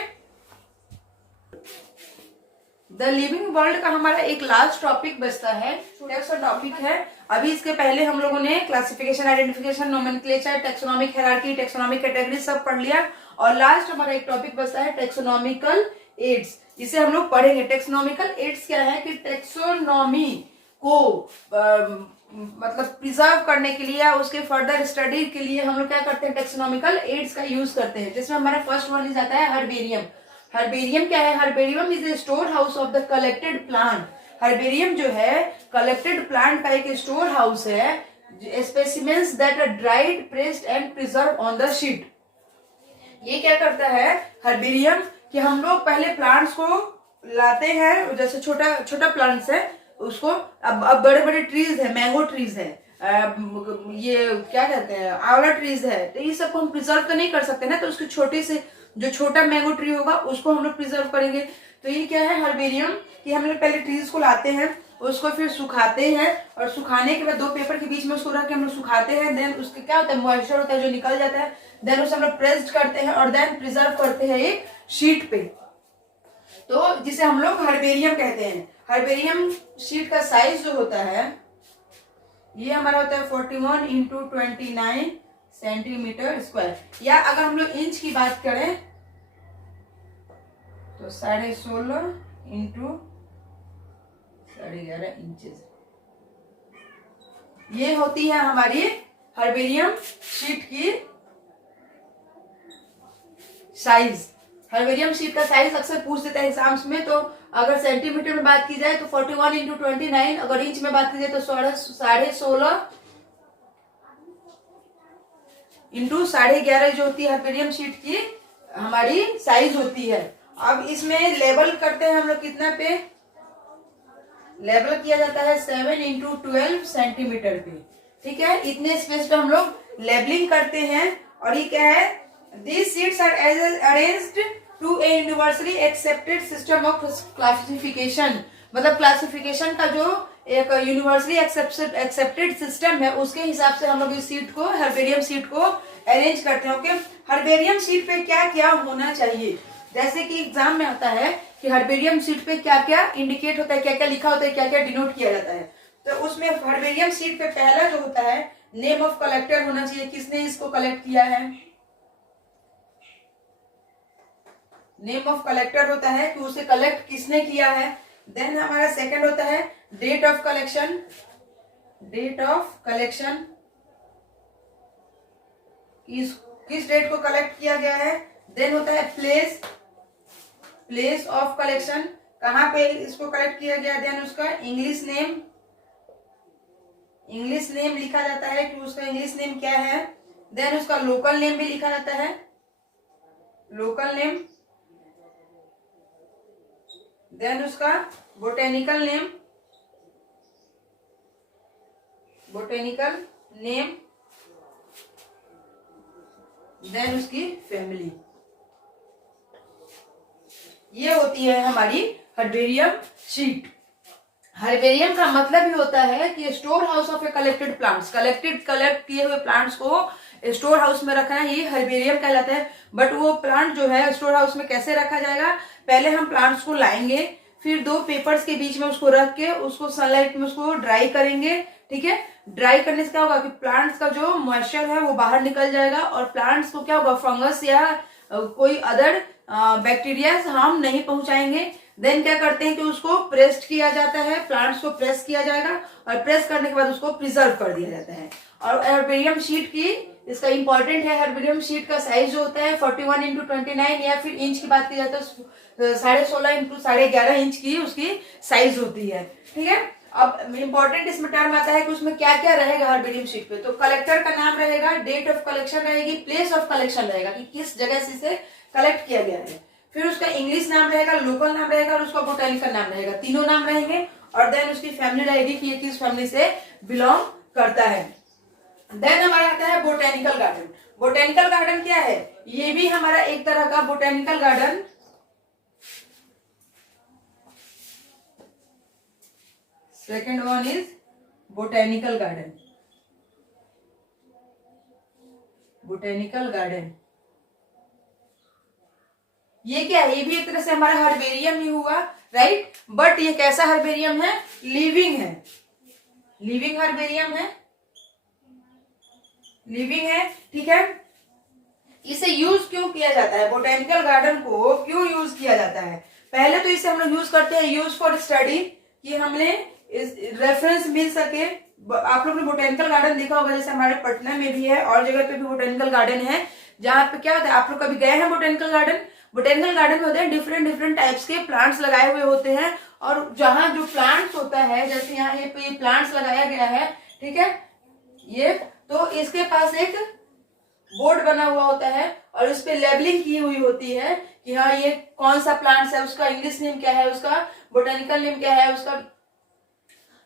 द लिविंग वर्ल्ड का हमारा एक लास्ट टॉपिक बचता है, छोटा सा टॉपिक है। अभी इसके पहले हम लोगों ने classification, identification, nomenclature, taxonomic hierarchy, taxonomic category सब पढ़ लिया। और लास्ट हमारा एक टॉपिक बचता है टेक्सोनॉमिकल एड्स, इसे हम लोग पढ़ेंगे। टेक्सोनॉमिकल एड्स क्या है कि टेक्सोनॉमी को मतलब प्रिजर्व करने के लिए या उसके फर्दर स्टडी के लिए हम लोग क्या करते हैं, टेक्सोनॉमिकल एड्स का यूज करते हैं, जिसमें हमारा फर्स्ट वन इज आता है हर्बेरियम। हर्बेरियम क्या है, herbarium is a store house of the collected plant. Herbarium जो है कलेक्टेड प्लांट का एक स्टोर हाउस है, specimens that are dried, pressed and preserve on the sheet. ये क्या करता है हर्बेरियम कि हम लोग पहले प्लांट्स को लाते हैं, जैसे छोटा छोटा प्लांट्स है उसको, अब बड़े बड़े ट्रीज है, मैंगो ट्रीज है, ये क्या कहते हैं आंवला ट्रीज है, तो ये सबको हम प्रिजर्व तो नहीं कर सकते ना, तो उसके छोटे से जो छोटा मैंगो ट्री होगा उसको हम लोग प्रिजर्व करेंगे। तो ये क्या है हर्बेरियम कि हम लोग पहले ट्रीज को लाते हैं, उसको फिर सुखाते हैं, और सुखाने के बाद दो पेपर के बीच में उसको रख के हम लोग सुखाते हैं, देन उसके क्या होता है मॉइस्चर होता है जो निकल जाता है, देन उसे हम लोग प्रेस्ड करते हैं और देन प्रिजर्व करते हैं एक शीट पे, तो जिसे हम लोग हर्बेरियम कहते हैं। हर्बेरियम शीट का साइज जो होता है ये हमारा होता है 41 इंटू 29 सेंटीमीटर स्क्वायर, या अगर हम लोग इंच की बात करें तो 16.5 इंटू 11.5 इंचेस, ये होती है हमारी हर्बेरियम शीट की साइज। हर्बेरियम शीट का साइज अक्सर पूछ देता है एग्जाम्स में, तो अगर सेंटीमीटर में बात की जाए तो 41 इंटू 29, अगर इंच में बात की जाए तो 16.5 इंटू 11.5 जो होती है हर्बेरियम शीट की हमारी साइज होती है। अब इसमें लेबल करते हैं हम लोग कितना पे, लेबल किया जाता है 7 इंटू 12 सेंटीमीटर पे, ठीक है, इतने स्पेस पे हम लोग लेबलिंग करते हैं। और ये क्या है, these sheets are arranged to a universally accepted system of classification, मतलब क्लासिफिकेशन का जो एक यूनिवर्सली एक्सेप्टेड सिस्टम है उसके हिसाब से हम लोग इस सीट को, हर्बेरियम सीट को अरेंज करते हैं। ओके, हर्बेरियम सीट पे क्या क्या होना चाहिए, जैसे कि एग्जाम में आता है कि हर्बेरियम सीट पे क्या क्या इंडिकेट होता है, क्या क्या लिखा होता है, क्या क्या डिनोट किया जाता है, तो उसमें हर्बेरियम सीट पे पहला जो होता है नेम ऑफ कलेक्टर होना चाहिए, किसने इसको कलेक्ट किया है, नेम ऑफ कलेक्टर होता है कि उसे कलेक्ट किसने किया है। देन हमारा सेकंड होता है date of collection, date of collection किस डेट को कलेक्ट किया गया है। देन होता है प्लेस, प्लेस ऑफ कलेक्शन, कहां पे इसको कलेक्ट किया गया। देन उसका इंग्लिश नेम, इंग्लिश नेम लिखा जाता है कि उसका इंग्लिश नेम क्या है। देन उसका लोकल नेम भी लिखा जाता है, लोकल नेम। देन उसका botanical name, botanical name. Then उसकी फैमिली। ये होती है हमारी हर्बेरियम शीट। हर्बेरियम का मतलब ही होता है कि store house of A collected plants, collect किए हुए प्लांट्स को स्टोर हाउस में रखना, ये हर्बेरियम कहलाता है। बट वो प्लांट जो है स्टोर हाउस में कैसे रखा जाएगा, पहले हम प्लांट्स को लाएंगे, फिर दो पेपर्स के बीच में उसको रख के उसको सनलाइट में उसको ड्राई करेंगे, ठीक है। ड्राई करने से क्या होगा कि प्लांट्स का जो मॉइस्चर है वो बाहर निकल जाएगा और प्लांट्स को क्या होगा, फंगस या कोई अदर बैक्टीरिया हार्म नहीं पहुंचाएंगे। देन क्या करते हैं कि उसको प्रेस्ड किया जाता है, प्लांट्स को प्रेस किया जाएगा और प्रेस करने के बाद उसको प्रिजर्व कर दिया जाता है। और हर्बेरियम शीट की, इसका इंपॉर्टेंट है, हर्बेरियम शीट का साइज जो होता है 41 इंटू 29, या फिर इंच की बात की जाए तो 16.5 इंटू 11.5 इंच की उसकी साइज होती है, ठीक है। अब इंपॉर्टेंट इसमें टर्म आता है कि उसमें क्या क्या रहेगा हर्बेरियम शीट पे। तो कलेक्टर का नाम रहेगा, डेट ऑफ कलेक्शन रहेगी, प्लेस ऑफ कलेक्शन रहेगा कि किस जगह से इसे कलेक्ट किया गया है, फिर उसका इंग्लिश नाम रहेगा, लोकल नाम रहेगा और उसका बोटेनिकल नाम रहेगा, तीनों नाम रहेंगे। और देन उसकी फैमिली रहेगी कि ये किस फैमिली से बिलोंग करता है। देन हमारा आता है बोटेनिकल गार्डन। बोटेनिकल गार्डन क्या है, ये भी हमारा एक तरह का botanical garden, second one is botanical garden. Botanical garden ये क्या है, ये भी एक तरह से हमारा हर्बेरियम ही हुआ, राइट। बट ये कैसा हर्बेरियम है, लिविंग है, लिविंग हर्बेरियम है, लिविंग है, ठीक है। इसे यूज क्यों किया जाता है, बोटेनिकल गार्डन को क्यों यूज किया जाता है? पहले तो इसे हम लोग यूज करते हैं यूज फॉर स्टडी, कि हमें रेफरेंस मिल सके। आप लोग ने बोटेनिकल गार्डन देखा होगा, जैसे हमारे पटना में भी है और जगह पे भी बोटेनिकल गार्डन है, जहाँ पे क्या होता है, आप लोग कभी गए हैं बोटेनिकल गार्डन? बोटेनिकल गार्डन में होते हैं डिफरेंट डिफरेंट टाइप्स के प्लांट्स लगाए हुए होते हैं, और जहाँ जो प्लांट्स होता है, जैसे यहाँ ये प्लांट्स लगाया गया है, ठीक है, ये तो इसके पास एक बोर्ड बना हुआ होता है और उस पे लेबलिंग की हुई होती है कि हाँ ये कौन सा प्लांट्स है, उसका इंग्लिश नेम क्या है, उसका बोटेनिकल नेम क्या है, उसका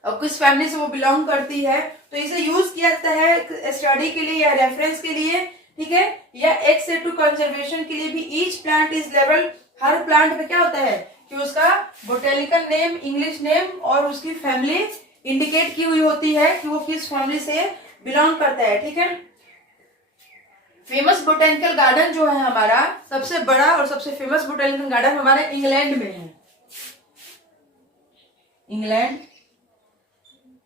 और किस फैमिली से वो बिलोंग करती है। तो इसे यूज किया जाता है स्टडी के लिए या रेफरेंस के लिए, ठीक है, या एक्स टू कंजर्वेशन के लिए भी। Each plant is level, her plant पे क्या होता है कि उसका बोटेनिकल नेम, इंग्लिश नेम और उसकी फैमिली इंडिकेट की हुई होती है कि वो किस फैमिली से बिलोंग करता है, ठीक है। फेमस बोटेनिकल गार्डन जो है हमारा, सबसे बड़ा और सबसे फेमस बोटेनिकल गार्डन हमारे इंग्लैंड में है। इंग्लैंड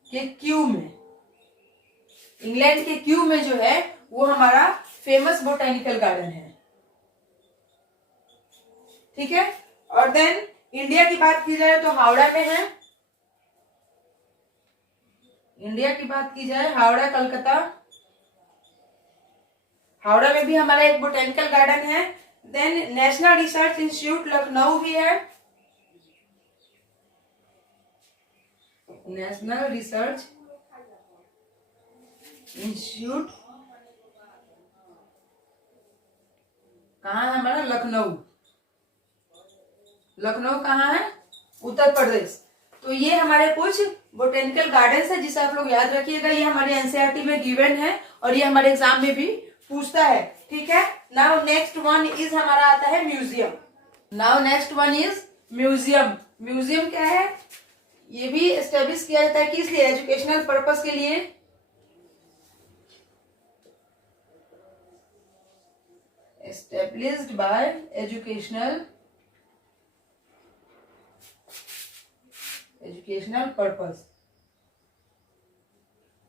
के क्यू में, इंग्लैंड के क्यू में जो है वो हमारा फेमस बोटेनिकल गार्डन है, ठीक है। और देन इंडिया की बात की जाए तो हावड़ा में है। इंडिया की बात की जाए हावड़ा, कलकत्ता, हावड़ा में भी हमारा एक बोटेनिकल गार्डन है। Then national research institute Lucknow भी है। नेशनल रिसर्च इंस्टीट्यूट कहाँ है हमारा? लखनऊ। लखनऊ कहाँ है? उत्तर प्रदेश। तो ये हमारे कुछ बोटेनिकल गार्डन्स है जिसे आप लोग याद रखिएगा। ये हमारे एनसीईआरटी में गिवन है और ये हमारे एग्जाम में भी पूछता है, ठीक है। नाउ नेक्स्ट वन इज हमारा आता है museum. Now next one is museum. Museum क्या है? ये भी एस्टेब्लिश किया जाता है किस लिए? एजुकेशनल पर्पस के लिए। Established by educational purpose.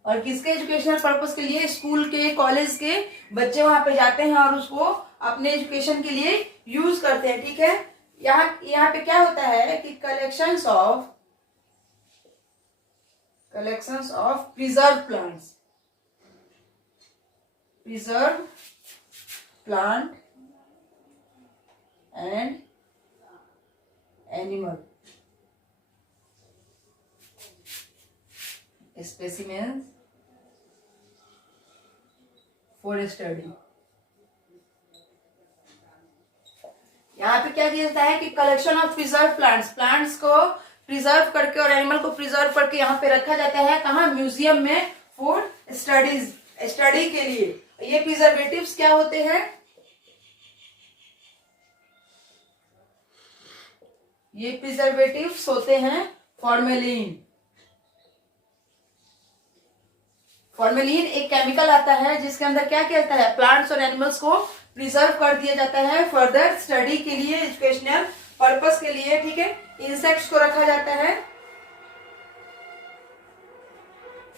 और किसके एजुकेशनल पर्पस के लिए? स्कूल के, कॉलेज के बच्चे वहां पे जाते हैं और उसको अपने एजुकेशन के लिए यूज करते हैं, ठीक है। यहाँ पे क्या होता है कि collections of preserve plant and animal specimens for study। यहाँ पे क्या किया जाता है कि कलेक्शन ऑफ प्रिजर्व प्लांट्स को प्रिजर्व करके और एनिमल को प्रिजर्व करके यहाँ पे रखा जाता है। कहाँ? म्यूजियम में, फॉर स्टडी के लिए। ये प्रिजर्वेटिव्स क्या होते हैं? ये प्रिजर्वेटिव्स होते हैं फॉर्मेलिन। फॉर्मेलिन एक केमिकल आता है जिसके अंदर क्या किया जाता है? प्लांट्स और एनिमल्स को प्रिजर्व कर दिया जाता है फर्दर स्टडी के लिए, एजुकेशनल पर्पस के लिए, ठीक है। इंसेक्ट्स को रखा जाता है,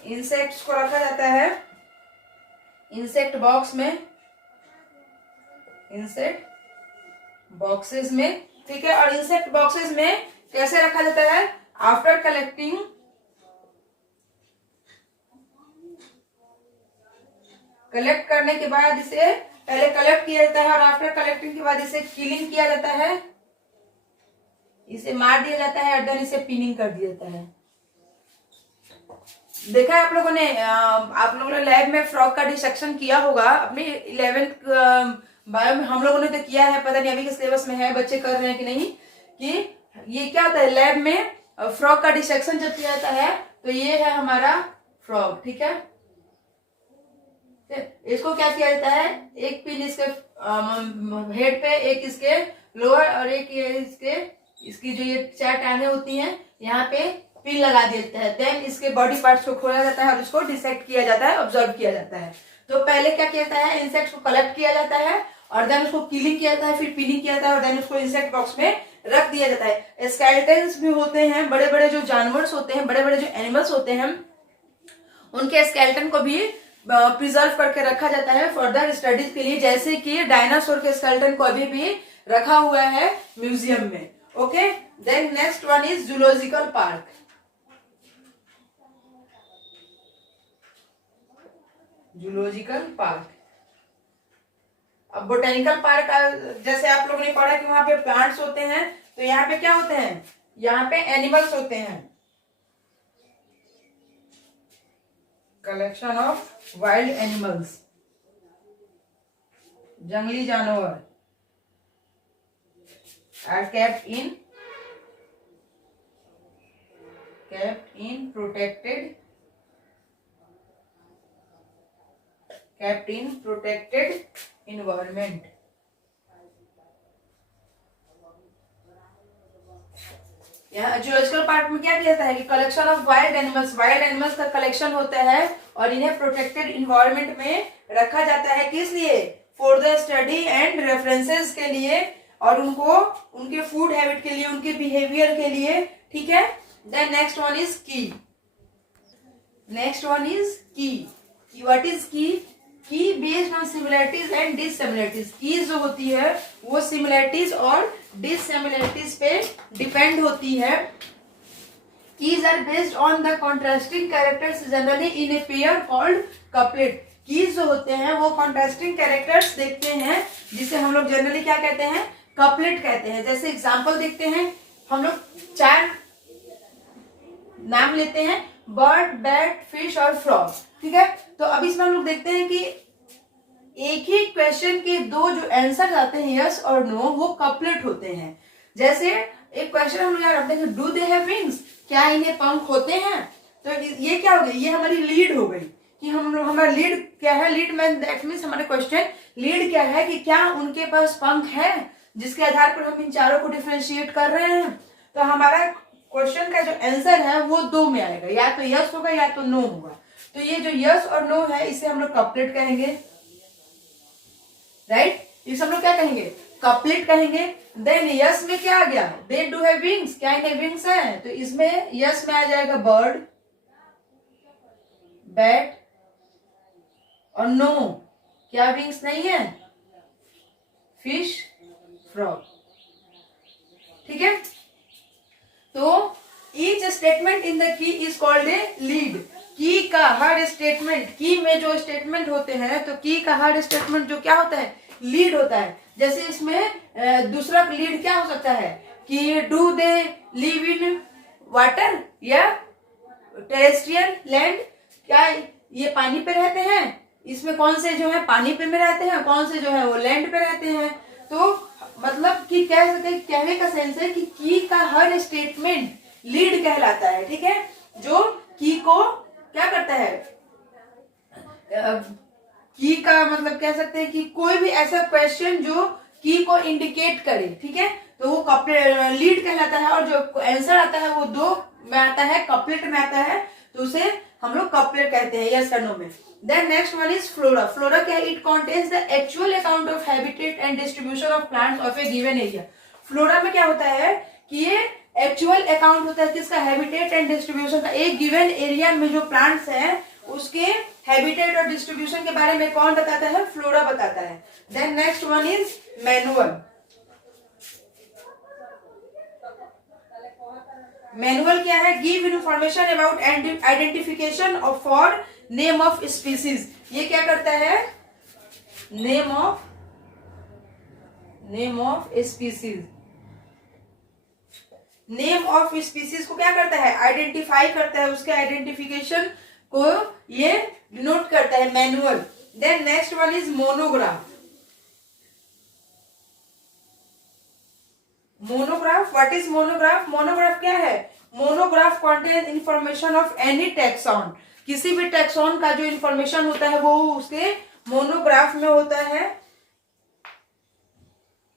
इंसेक्ट्स को रखा जाता है इंसेक्ट बॉक्स में, इंसेक्ट बॉक्सेस में, ठीक है। और इंसेक्ट बॉक्सेस में कैसे रखा जाता है? आफ्टर कलेक्टिंग, कलेक्ट करने के बाद इसे पहले कलेक्ट किया जाता है और आफ्टर कलेक्टिंग के बाद इसे किलिंग किया जाता है, इसे मार दिया जाता है और देन इसे पिनिंग कर दिया जाता है। देखा है आप लोगों ने लैब में फ्रॉग का डिसेक्शन किया होगा अपने 11th बायो में। हम लोगों ने तो किया है, पता नहीं अभी के सिलेबस में है, बच्चे कर रहे हैं कि नहीं, कि ये क्या होता है लैब में फ्रॉग का डिसेक्शन जब किया जाता है तो ये है हमारा फ्रॉग, ठीक है। इसको क्या किया जाता है? एक पिन इसके हेड पे, एक इसके लोअर और एक ये इसकी जो ये 4 टांगे होती हैं यहाँ पे पिन लगा दिया जाता है। देन इसके बॉडी पार्ट्स को खोला जाता है और इसको डिसेक्ट किया जाता है, ऑब्जर्व किया जाता है। तो पहले क्या किया जाता है? इंसेक्ट्स को कलेक्ट किया जाता है और देन उसको किलिंग किया जाता है, फिर पिनिंग किया जाता है और देन उसको इंसेक्ट बॉक्स में रख दिया जाता है। स्केलेटन्स भी होते हैं, बड़े बड़े जो जानवर होते हैं, बड़े बड़े जो एनिमल्स होते हैं, उनके स्केलेटन को भी प्रिजर्व करके रखा जाता है फर्दर स्टडीज के लिए, जैसे कि डायनासोर के स्केलेटन को अभी भी रखा हुआ है म्यूजियम में। Okay, then next one is zoological park. Zoological park, अब बोटेनिकल पार्क जैसे आप लोगों ने पढ़ा कि वहां पे प्लांट्स होते हैं, तो यहाँ पे क्या होते हैं, यहाँ पे एनिमल्स होते हैं, कलेक्शन ऑफ वाइल्ड एनिमल्स, जंगली जानवर are kept in protected environment। यहाँ जूलॉजिकल पार्क में क्या किया जाता है कि कलेक्शन ऑफ वाइल्ड एनिमल्स का कलेक्शन होता है और इन्हें प्रोटेक्टेड इन्वायरमेंट में रखा जाता है, किस लिए, for the study and references के लिए, और उनको उनके फूड हैबिट के लिए, उनके बिहेवियर के लिए, ठीक है। देन नेक्स्ट वन इज की। व्हाट इज की बेस्ड ऑन सिमिलरिटीज एंड डिससिमिलरिटीज। की जो होती है वो सिमिलरिटीज और डिससिमिलरिटीज पे डिपेंड होती है। Keys are based on the contrasting characters generally in a pair called couplet. Keys जो होते हैं वो कॉन्ट्रास्टिंग कैरेक्टर्स देखते हैं, जिसे हम लोग जनरली क्या कहते हैं, कपलेट कहते हैं। जैसे एग्जाम्पल देखते हैं, हम लोग 4 नाम लेते हैं, बर्ड, बैट, फिश और फ्रॉग, ठीक है। तो अभी इसमें हम लोग देखते हैं कि एक ही क्वेश्चन के 2 जो आंसर आते हैं यस और नो, वो कपलेट होते हैं। जैसे एक क्वेश्चन हम लोग यहाँ रखते हैं, डू दे हैव विंग्स, क्या इन्हें पंख होते हैं, तो ये क्या हो गई, ये हमारी लीड हो गई कि हमारा लीड क्या है, लीड में दैट मीन्स हमारा क्वेश्चन लीड क्या है कि क्या उनके पास पंख है, जिसके आधार पर हम इन चारों को डिफरेंशिएट कर रहे हैं। तो हमारा क्वेश्चन का जो आंसर है वो 2 में आएगा, या तो यस होगा या तो नो होगा। तो ये जो यस और नो है इसे हम लोग कपलेट कहेंगे, राइट। इसे हम लोग क्या कहेंगे, कपलेट कहेंगे। देन यस में क्या आ गया, दे डू हैव विंग्स, क्या इन्हें विंग्स है, तो इसमें यस में आ जाएगा बर्ड, बैट, और नो क्या विंग्स नहीं है, फिश, फ्रॉग, ठीक है। तो each statement in the key is called a lead. की का हर स्टेटमेंट, की में जो स्टेटमेंट होते हैं, तो की का हर स्टेटमेंट जो क्या होता है, लीड होता है। जैसे इसमें दूसरा लीड क्या हो सकता है कि do they live in water या टेरेस्ट्रियल लैंड, क्या ये पानी पे रहते हैं, इसमें कौन से जो है पानी पे में रहते हैं, कौन से जो है वो लैंड पे रहते हैं। तो मतलब कि कह सकते, कहने का सेंस है कि की का हर स्टेटमेंट लीड कहलाता है, ठीक है, जो की को क्या करता है, की का मतलब कह सकते हैं कि कोई भी ऐसा क्वेश्चन जो की को इंडिकेट करे, ठीक है, तो वो कपलेट लीड कहलाता है। और जो आंसर आता है वो 2 में आता है, कपलेट में आता है, तो उसे हम लोग कपलेट कहते हैं, यस और नो में। Then next one is flora. Flora क्या है, it contains the actual account of habitat and distribution of plants of a given area. Flora में क्या होता है कि ये एक्चुअल अकाउंट होता है किसका, हैबिटेट एंड डिस्ट्रीब्यूशन का। एक गिवन एरिया में जो प्लांट्स हैं उसके हैबिटेट और डिस्ट्रीब्यूशन के बारे में कौन बताता है, फ्लोरा बताता है। Then next one is manual. Manual क्या है, give information about identification of for name of species. ये क्या करता है, name of species, name of species को क्या करता है, आइडेंटिफाई करता है, उसके आइडेंटिफिकेशन को ये नोट करता है, manual. Then next one is monograph. Monograph, what is monograph, monograph क्या है, monograph contain information of any taxon. किसी भी टैक्सॉन का जो इंफॉर्मेशन होता है वो उसके मोनोग्राफ में होता है,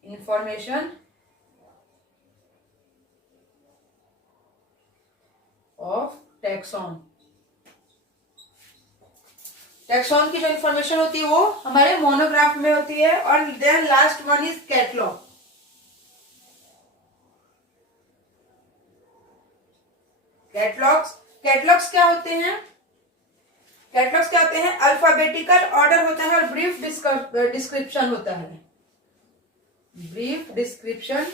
इंफॉर्मेशन ऑफ टैक्सॉन। टैक्सॉन की जो इंफॉर्मेशन होती है वो हमारे मोनोग्राफ में होती है। और then last one is catalogue. Catalogues क्या होते हैं, कैटलॉग्स क्या होते हैं? अल्फाबेटिकल ऑर्डर होता है और ब्रीफ डिस्क्रिप्शन होता है। Brief description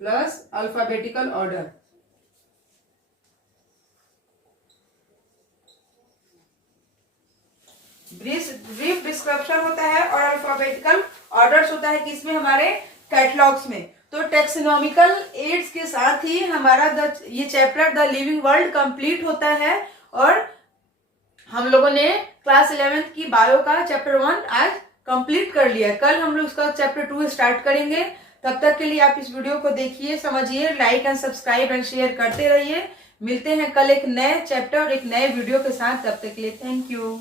plus alphabetical order. Brief description होता है और अल्फाबेटिकल ऑर्डर्स होता है किसमें? हमारे कैटलॉग्स में। तो टेक्सोनॉमिकल एड्स के साथ ही हमारा ये chapter the living world complete होता है। और हम लोगों ने क्लास 11th की बायो का चैप्टर 1 आज कंप्लीट कर लिया। कल हम लोग उसका चैप्टर 2 स्टार्ट करेंगे। तब तक के लिए आप इस वीडियो को देखिए, समझिए, like and subscribe and share करते रहिए। मिलते हैं कल एक नए चैप्टर और एक नए वीडियो के साथ। तब तक के लिए थैंक यू।